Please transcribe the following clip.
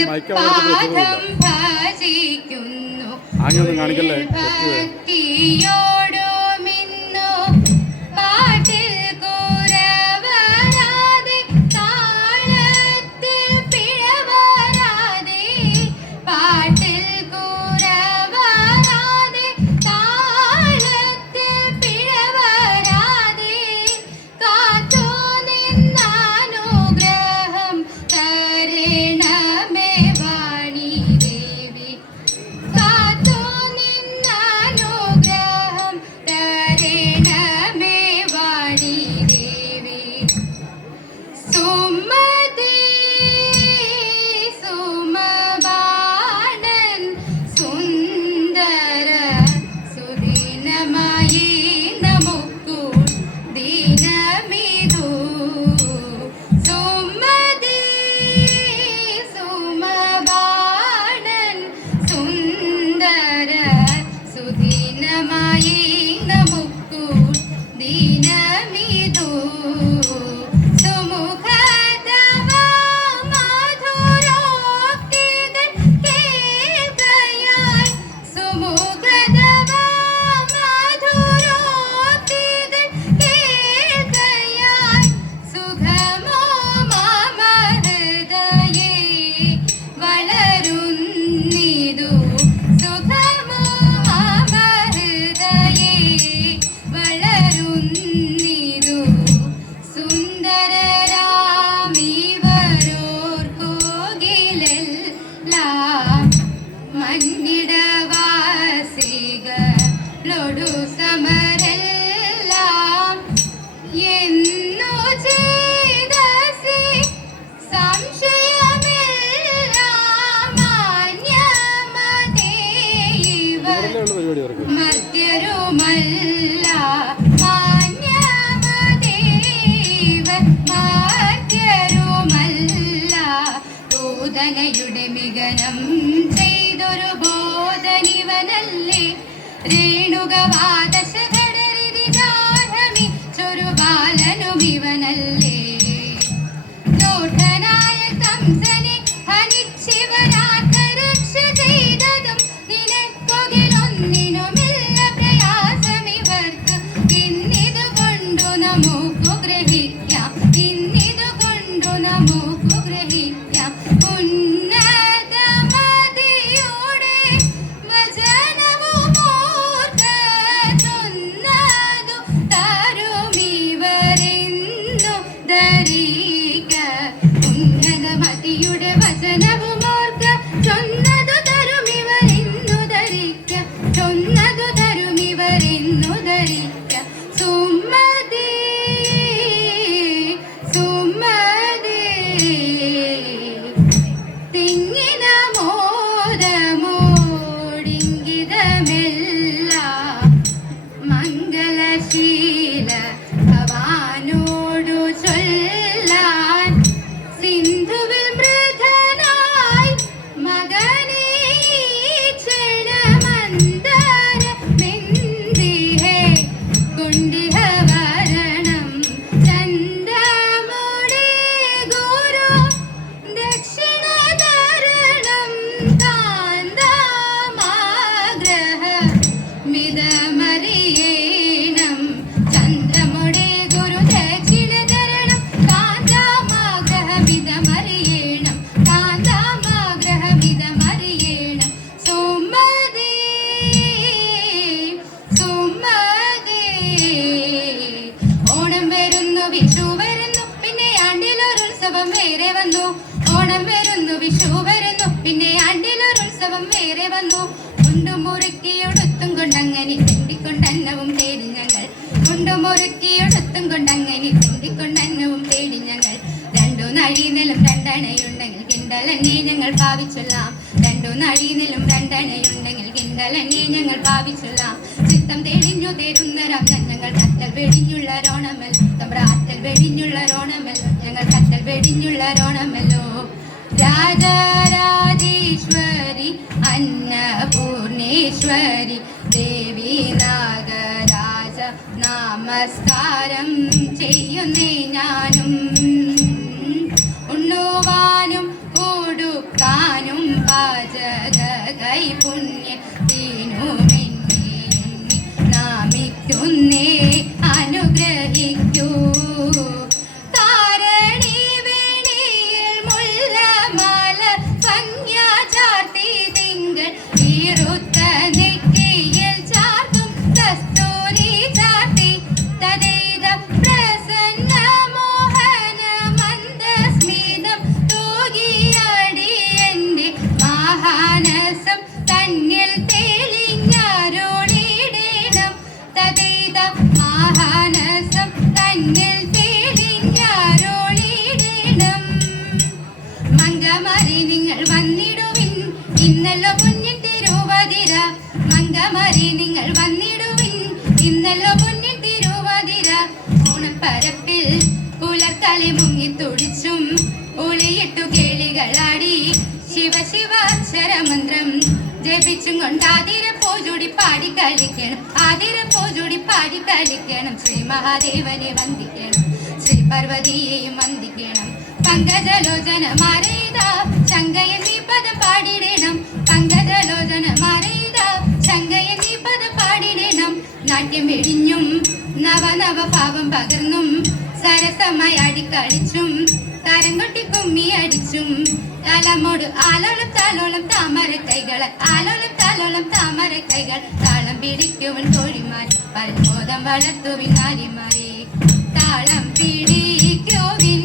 തൃപ്പാദം ഭജിക്കുന്നു ഭക്തിയോടുമിന്നു പാട്ടിൽ കുറവരാതെ താളത്തിൽ പിഴവരാതെ പാട്ടിൽ കുറവരാതെ താളത്തിൽ പിഴവരാതെ കാത്തു നിന്നാനുഗ്രഹം തരണമേ വാണി ദേവി കാത്തു നിന്നാനുഗ്രഹം തരണമേ വാണി ദേവി സുമതി സുമബാണൻ സുന്ദര സുദിനമായി നമുക്കു ദിനമിതു സുമതി സുമബാണൻ സുന്ദര സുദിനമായി നമുക്കു ദിനമിതു സുമുഖതവ മധുരോക്തികൾ കേൾക്കയായി സുമുഖതവ മധുരോക്തികൾ കേൾക്കയായി സുഖമോ മമ ഹൃദയേ വളരുന്നിതു സുഖമോ മമ ഹൃദയേ വളരുന്നിതു സുന്ദരരാമിവരോർക്കോകിലെല്ലാം മന്നിടവാസികളൊടു സമരെല്ലാം എന്നു ചെയ്തസി സംശയമെല്ലാം മാന്യമതേ ഇവർ മർത്യരുമല്ല മാന്യമതേവർ മർത്യരുമല്ല ബോധനയുടെ മികനം ചെയ്തൊരു ബോധനിവനല്ലേ രേണുകവാദശഘടരിതിജാർഹമി ചൊരു ബാലനും ഇവനല്ലേ ദോഷനായ കംസനെ ഹനിച്ചിവരാത്ത രക്ഷ ചെയ്തതും നിനക്കൊകിലൊന്നിനുമില്ല പ്രയാസമിവർക്ക് ഇന്നിതുകൊണ്ടു നമുക്കു ഗ്രഹിക്കാം ഇന്നിതുകൊണ്ടു നമുക്കു ഗ്രഹിക്കാം ഉന്നതമതിയുടെ വചനവുമോർക്ക ചൊന്നതു തരുമിവരെന്നു ധരിക്ക ഉന്നതമതിയുടെ വചനവുമോർക്ക ചൊന്നതു തരുമിവരെന്നു ധരിക്ക ചൊന്നതു തരുമിവരെന്നു ധരിക്ക സുമതി സുമതി തിങ്ങിന മോദമോടിങ്കിതമെല്ലാം മംഗളശീല ഭവാനോടു ചൊല്ലാൻ സിന്ധുവിൽ മൃതനായി മകനേ ക്ഷണമന്ദര മെന്ദിഹേ കുണ്ടിഹ വരണം ചന്ദ്രമുടി ഗുരു ദക്ഷിണ തരണം കാന്തമാഗ്രഹ മിതമറിയേണം ചന്ദ്രമുടി ഗുരു ദക്ഷിണ തരണം കാന്തമാഗ്രഹ മിതമറിയേണം കാന്തമാഗ്രഹ മിതമറിയേണം സുമതി സുമതി ഓണം വരുന്നു വിഷു വരുന്നു പിന്നെ ആണ്ടിലൊരുത്സവം വേറെ വന്നു ഓണം വരുന്നു വിഷു വരുന്നു പിന്നെ ആണ്ടിലൊരുത്സവം വേറെ വന്നു മുണ്ടുമുറുക്കിയൊടുത്തും കൊണ്ടങ്ങനെ തെണ്ടിക്കൊണ്ടന്നവും തേടി ഞങ്ങൾ മുണ്ടുമുറുക്കിയൊടുത്തും കൊണ്ടങ്ങനെ തെണ്ടിക്കൊണ്ടന്നവും തേടി ഞങ്ങൾ രണ്ടു നഴീനിലും രണ്ടണയുണ്ടെങ്കിൽ കിണ്ടലന്നെ ഞങ്ങൾ ഭാവിച്ചൊല്ലാം രണ്ടു നഴീനിലും രണ്ടണയുണ്ടെങ്കിൽ കിണ്ടലന്നെ ഞങ്ങൾ ഭാവിച്ചൊല്ലാം ചിത്തം തെളിഞ്ഞു തരുന്നരം ഞങ്ങൾ കത്തൽ വെടിഞ്ഞുള്ള രോണമൽ തമ്പ്രാറ്റൽ വെടിഞ്ഞുള്ള രോണമൽ ഞങ്ങൾ കത്തൽ വെടിഞ്ഞുള്ള രോണമല്ലോ രാജരാജേശ്വരി അന്നപൂർണേശ്വരി ദേവി നാഗരാജ നമസ്കാരം ചെയ്യുന്നേ ഞാനും ഉണ്ണുവാനും കൊടുക്കാൻ കൈപുണ്യത്തിനുമെന്നെ നാമിക്കുന്നേ അനുഗ്രഹിക്കൂ. താരണി വേണിയിൽ മുല്ലമാല ഭംഗ്യ ചാർത്തി തിങ്കൾ ഈറുത്ത നെറ്റിയിൽ ചാർത്തും കസ്തൂരി ചാർത്തി തദൈത പ്രസന്ന മോഹന മന്ദസ്മിതം തൂകിയാടി എൻ്റെ മഹാനസം തന്നിൽ തെളിഞ്ഞരുളിടണം. തദൈത മഹാനസം തന്നിൽ തെളിഞ്ഞരുളിടണം. മംഗമാരി നിങ്ങൾ വന്നിടുവിൻ ഇന്നല്ലോ പൊന്നിൻ തിരുവാതിര. മംഗമാരി നിങ്ങൾ വന്നിടുവിൻ ഇന്നല്ലോ പൊന്നിൻ തിരുവാതിര. ഓണപ്പരപ്പിൽ പുലർക്കാലി മുങ്ങി തുടിച്ചും ഉളിയിട്ടു കേളികളാടി ശിവ ശിവ അക്ഷരമന്ത്രം ജപിച്ചും കൊണ്ട് ആതിര പൂജുടി പാടി കളിക്കണം. ആതിര പൂജുടി പാടി കളിക്കണം. ശ്രീ മഹാദേവനെ വന്ദിക്കണം. ശ്രീ പാർവതിയെയും വന്ദിക്കണം. പങ്കജലോചന മാറേത ശങ്കയ നീ പദ പാടിടണം. പങ്കജലോചന മാറേത ശങ്കയ നീ പദ പാടിടണം. നാട്യം വെടിഞ്ഞും നവനവ ഭാവം പകർന്നും സരസമായി അടിക്കളിച്ചും കരം കൊട്ടി കുമ്മി അടിച്ചും തലമോട് ആലോളം താലോളം താമര കൈകൾ ആലോളം താലോളം താമര കൈകൾ താളം പിടിക്കുവൻ കോഴിമാർ പരമോദം വളർത്തുവിൻ നാരിമാരെ താളം പിടിക്കുവിൻ